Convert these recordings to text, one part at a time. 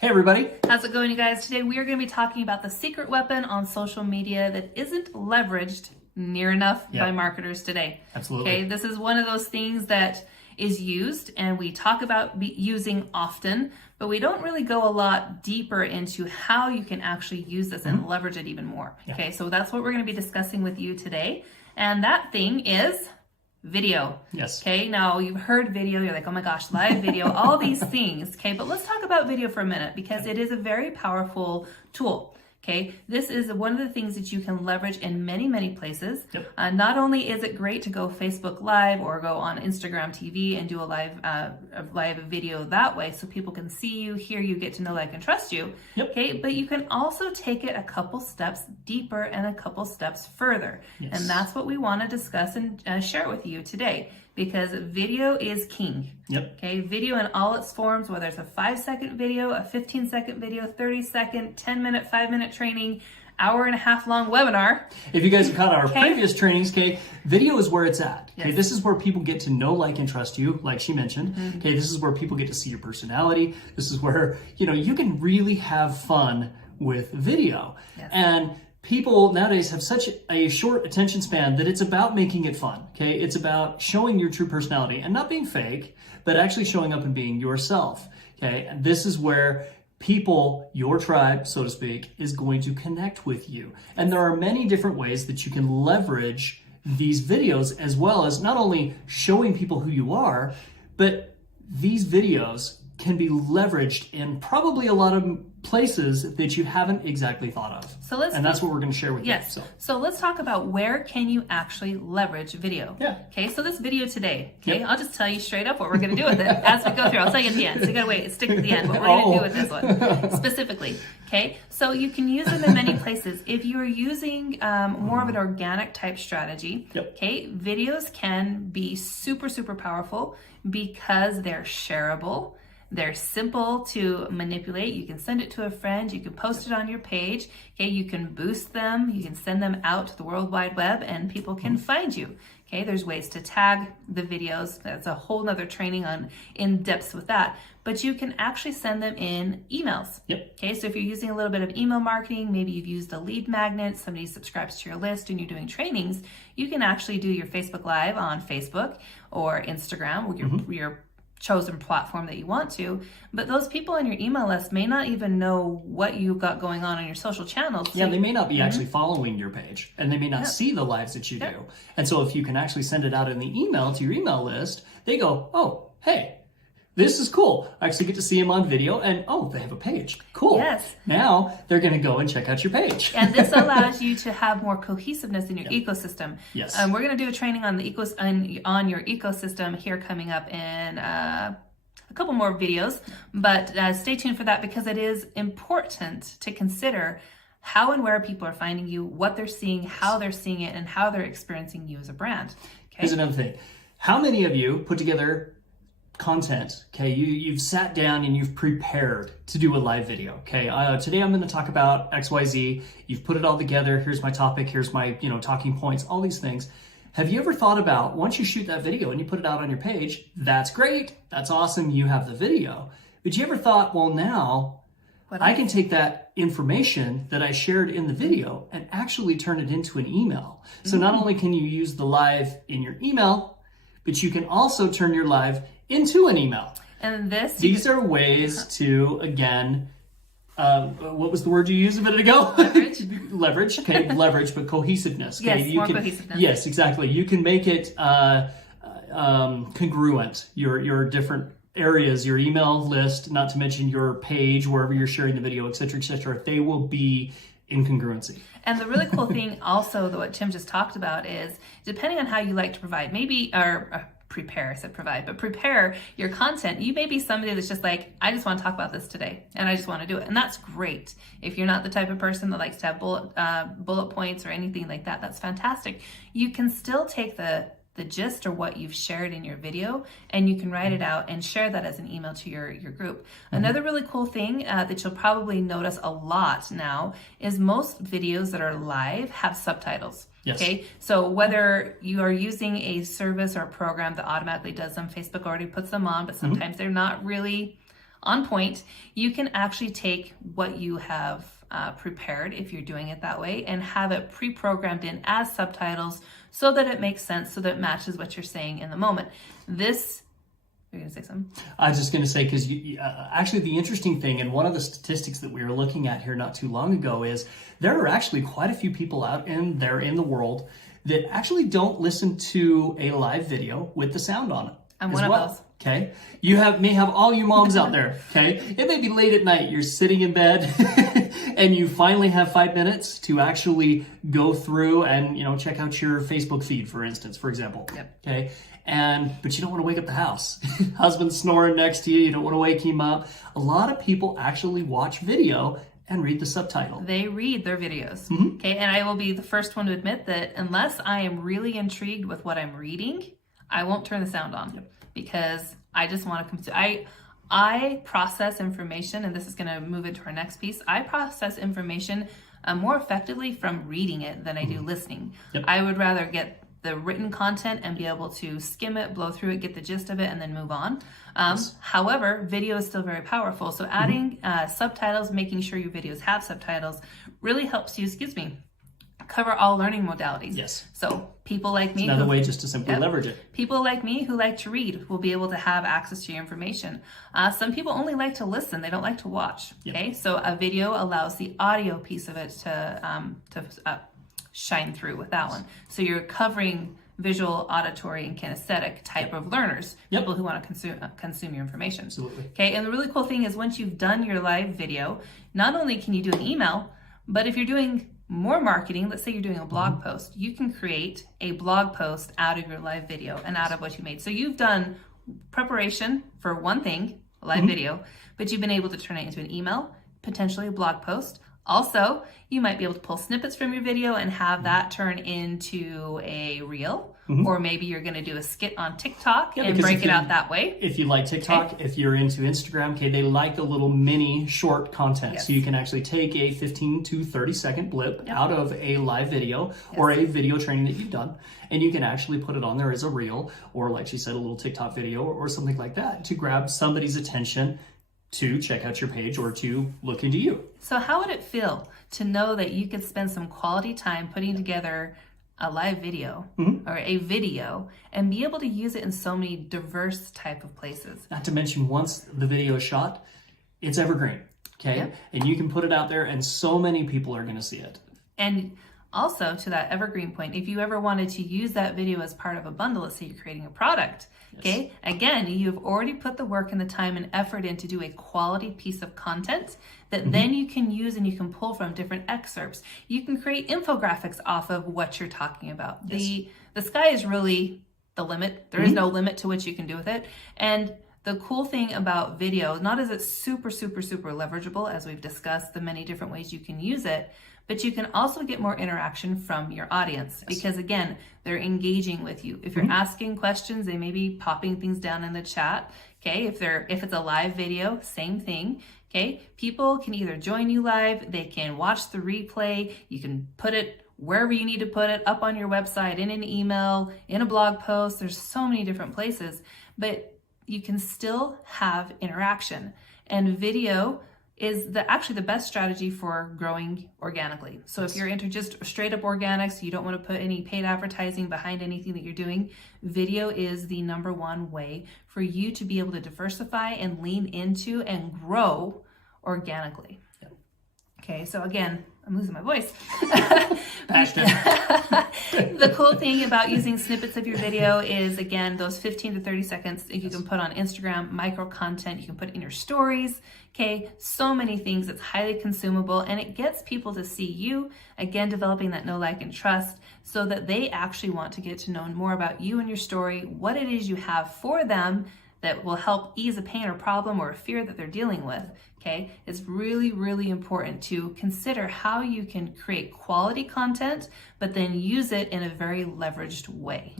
Hey everybody. How's it going, you guys? Today we are going to be talking about the secret weapon on social media that isn't leveraged near enough by marketers today. Absolutely. Okay, this is one of those things that is used and we talk about using often, but we don't really go a lot deeper into how you can actually use this and leverage it even more. Okay, so that's what we're going to be discussing with you today. And that thing is video. Yes. Okay, now you've heard video, you're like, oh my gosh, live video, all these things. Okay, but let's talk about video for a minute because it is a very powerful tool. Okay, this is one of the things that you can leverage in many, many places. Yep. Not only is it great to go Facebook Live or go on Instagram TV and do a live video that way so people can see you, hear you, get to know, like, and trust you. Yep. Okay, but you can also take it a couple steps deeper and a couple steps further. Yes. And that's what we want to discuss and share with you today. Because video is king. Yep. Okay, video in all its forms, whether it's a 5-second video, a 15-second video, 30-second, 10-minute, 5-minute training, hour-and-a-half long webinar. If you guys have caught our previous trainings, video is where it's at. Yes. This is where people get to know, like, and trust you, like she mentioned. This is where people get to see your personality. This is where, you can really have fun with video. Yes. And people nowadays have such a short attention span that it's about making it fun. It's about showing your true personality and not being fake, but actually showing up and being yourself. And this is where people, your tribe, so to speak, is going to connect with you. And there are many different ways that you can leverage these videos, as well as not only showing people who you are, but these videos can be leveraged in probably a lot of places that you haven't exactly thought of. And that's what we're going to share with you. So let's talk about where can you actually leverage video. Okay, so this video today, I'll just tell you straight up what we're going to do with it as we go through. I'll tell you at the end, so you got to wait, stick to the end, what we're going to do with this one specifically. Okay, so you can use them in many places. If you're using more of an organic type strategy, videos can be super, super powerful because they're shareable. They're simple to manipulate. You can send it to a friend. You can post it on your page. You can boost them. You can send them out to the World Wide Web and people can find you. There's ways to tag the videos. That's a whole nother training on in depth with that. But you can actually send them in emails. So if you're using a little bit of email marketing, maybe you've used a lead magnet, somebody subscribes to your list and you're doing trainings, you can actually do your Facebook Live on Facebook or Instagram with your chosen platform that you want to, but those people on your email list may not even know what you've got going on your social channels. So they may not be actually following your page, and they may not see the lives that you do. And so if you can actually send it out in the email to your email list, they go, oh, hey, this is cool. I actually get to see them on video, and oh, they have a page. Cool. Yes. Now they're going to go and check out your page. And this allows you to have more cohesiveness in your ecosystem. Yes. We're going to do a training on on your ecosystem here coming up in a couple more videos, but stay tuned for that because it is important to consider how and where people are finding you, what they're seeing, how they're seeing it, and how they're experiencing you as a brand. Here's another thing. How many of you put together content, you've sat down and you've prepared to do a live video, today I'm going to talk about XYZ, you've put it all together, here's my topic, here's my, talking points, all these things. Have you ever thought about, once you shoot that video and you put it out on your page, that's great, that's awesome, you have the video, but you ever thought, well, now I can take that information that I shared in the video and actually turn it into an email. So not only can you use the live in your email, but you can also turn your live into an email. And these are ways to, again, what was the word you used a minute ago? Leverage. Leverage, but cohesiveness. Yes, more cohesiveness. Yes, exactly. You can make it congruent, your different areas, your email list, not to mention your page, wherever you're sharing the video, et cetera, they will be in congruency. And the really cool thing also, what Tim just talked about, is depending on how you like to provide, prepare your content. You may be somebody that's just like, I just want to talk about this today and I just want to do it. And that's great. If you're not the type of person that likes to have bullet points or anything like that, that's fantastic. You can still take the gist or what you've shared in your video and you can write it out and share that as an email to your group. Another really cool thing that you'll probably notice a lot now is most videos that are live have subtitles. So whether you are using a service or a program that automatically does them, Facebook already puts them on, but sometimes they're not really on point, you can actually take what you have prepared, if you're doing it that way, and have it pre-programmed in as subtitles so that it makes sense, so that it matches what you're saying in the moment. You're going to say something? I was just going to say, because actually the interesting thing, and one of the statistics that we were looking at here not too long ago, is there are actually quite a few people out there in the world that actually don't listen to a live video with the sound on it. I'm one of those. Okay. You may have all you moms out there. Okay. It may be late at night. You're sitting in bed and you finally have 5 minutes to actually go through and, check out your Facebook feed, for example. Yep. Okay. But you don't want to wake up the house. Husband's snoring next to you. You don't want to wake him up. A lot of people actually watch video and read the subtitle. They read their videos. Mm-hmm. Okay. And I will be the first one to admit that unless I am really intrigued with what I'm reading, I won't turn the sound on. Yep. Because I just want to I process information, and this is going to move into our next piece. I process information more effectively from reading it than I do listening. Yep. I would rather get the written content and be able to skim it, blow through it, get the gist of it, and then move on. Yes. However, video is still very powerful. So adding subtitles, making sure your videos have subtitles really helps you, cover all learning modalities. Yes. So people like me, another way just to simply leverage it. People like me who like to read will be able to have access to your information. Some people only like to listen; they don't like to watch. Yep. Okay, so a video allows the audio piece of it to shine through with that one. So you're covering visual, auditory, and kinesthetic type of learners, people who want to consume your information. Absolutely. Okay, and the really cool thing is once you've done your live video, not only can you do an email, but if you're doing more marketing, let's say you're doing a blog post, you can create a blog post out of your live video and out of what you made. So you've done preparation for one thing, a live video, but you've been able to turn it into an email, potentially a blog post. Also, you might be able to pull snippets from your video and have that turn into a reel, or maybe you're going to do a skit on TikTok and break it out that way. If you like TikTok, if you're into Instagram, they like the little mini short content. Yes. So you can actually take a 15 to 30 second blip out of a live video or a video training that you've done, and you can actually put it on there as a reel, or like she said, a little TikTok video or something like that to grab somebody's attention to check out your page or to look into you. So how would it feel to know that you could spend some quality time putting together a live video or a video and be able to use it in so many diverse type of places? Not to mention, once the video is shot, it's evergreen, okay? Yep. And you can put it out there and so many people are going to see it. And also, to that evergreen point, if you ever wanted to use that video as part of a bundle, let's say you're creating a product, okay? Again, you've already put the work and the time and effort in to do a quality piece of content that then you can use and you can pull from different excerpts. You can create infographics off of what you're talking about. Yes. The sky is really the limit. There is no limit to what you can do with it. And the cool thing about video, not is it super, super, super leverageable, as we've discussed the many different ways you can use it, but you can also get more interaction from your audience because, again, they're engaging with you. If you're asking questions, they may be popping things down in the chat. Okay, if it's a live video, same thing. Okay, people can either join you live, they can watch the replay, you can put it wherever you need to put it, up on your website, in an email, in a blog post. There's so many different places, but you can still have interaction. And video is actually the best strategy for growing organically. So if you're into just straight up organics, you don't want to put any paid advertising behind anything that you're doing, video is the number one way for you to be able to diversify and lean into and grow organically. Yep. Okay, so again, I'm losing my voice. Passionate. The cool thing about using snippets of your video is, again, those 15 to 30 seconds that you can put on Instagram, micro content, you can put in your stories, okay? So many things. It's highly consumable and it gets people to see you, again, developing that know, like, and trust so that they actually want to get to know more about you and your story, what it is you have for them that will help ease a pain or problem or a fear that they're dealing with, okay? It's really, really important to consider how you can create quality content, but then use it in a very leveraged way,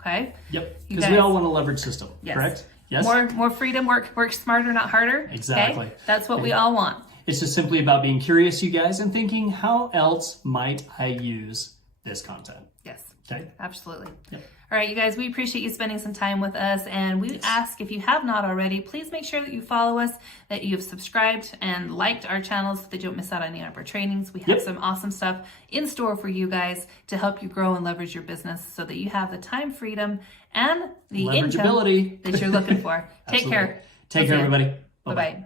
okay? Yep, because we all want a leverage system, correct? Yes. More freedom, work smarter, not harder. Exactly. Okay? That's what we all want. It's just simply about being curious, you guys, and thinking, how else might I use this content? Yes. Okay. Absolutely. Yep. All right, you guys, we appreciate you spending some time with us, and we ask, if you have not already, please make sure that you follow us, that you've subscribed and liked our channels so that you don't miss out on any of our trainings. We have some awesome stuff in store for you guys to help you grow and leverage your business so that you have the time freedom and the income that you're looking for. Take care. Take care, everybody. Bye-bye.